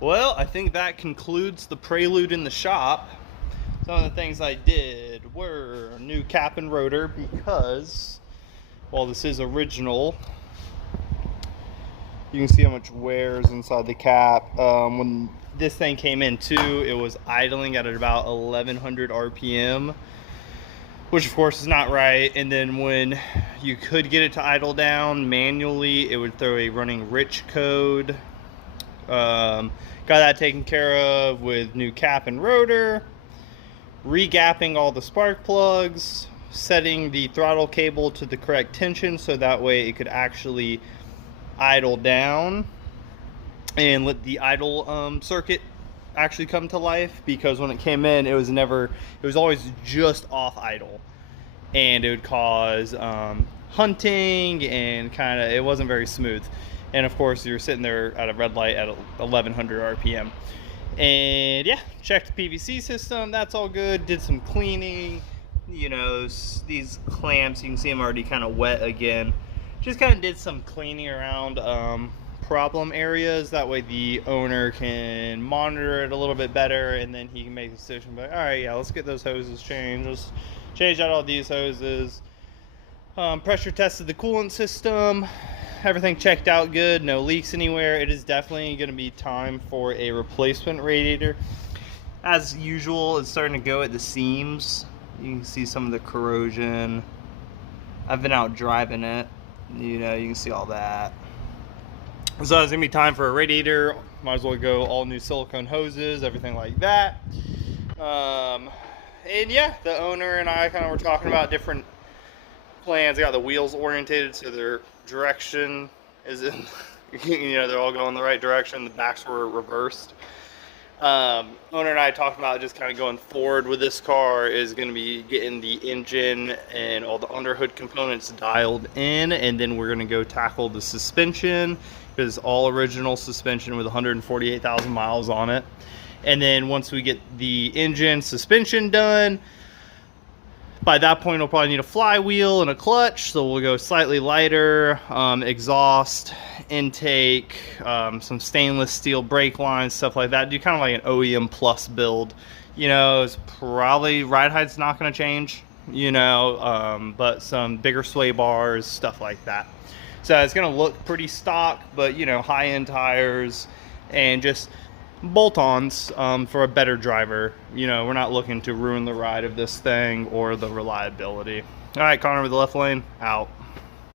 Well, I think that concludes the prelude in the shop. Some of the things I did were new cap and rotor because, while this is original, you can see how much wear is inside the cap. When this thing came in too, it was idling at about 1100 RPM, which of course is not right. And then when you could get it to idle down manually, it would throw a running rich code. Got that taken care of with new cap and rotor, re-gapping all the spark plugs, setting the throttle cable to the correct tension so that way it could actually idle down and let the idle circuit actually come to life, because when it came in it was always just off idle, and it would cause hunting, and kind of it wasn't very smooth. And of course you're sitting there at a red light at 1100 RPM. And yeah, checked the PVC system, that's all good. Did some cleaning, you know, these clamps, you can see them already kind of wet again. Just kind of did some cleaning around problem areas, that way the owner can monitor it a little bit better, and then he can make a decision like, all right, yeah, let's get those hoses changed, let's change out all these hoses. Pressure tested the coolant system, everything checked out good, no leaks anywhere. It is definitely going to be time for a replacement radiator. As usual, it's starting to go at the seams. You can see some of the corrosion. I've been out driving it, you know, you can see all that. So it's gonna be time for a radiator. Might as well go all new silicone hoses, everything like that. And yeah, the owner and I kind of were talking about different plans. I got the wheels orientated so their direction is in, you know, they're all going the right direction. The backs were reversed. Owner and I talked about just kind of going forward with this car is going to be getting the engine and all the underhood components dialed in, and then we're going to go tackle the suspension, because all original suspension with 148,000 miles on it. And then once we get the engine suspension done, by that point we'll probably need a flywheel and a clutch, so we'll go slightly lighter, exhaust, intake, some stainless steel brake lines, stuff like that. Do kind of like an OEM plus build. You know, it's probably ride height's not going to change, you know, but some bigger sway bars, stuff like that. So it's going to look pretty stock, but you know, high-end tires and just bolt-ons for a better driver. You know, we're not looking to ruin the ride of this thing or the reliability. All right, Connor with the left lane, out.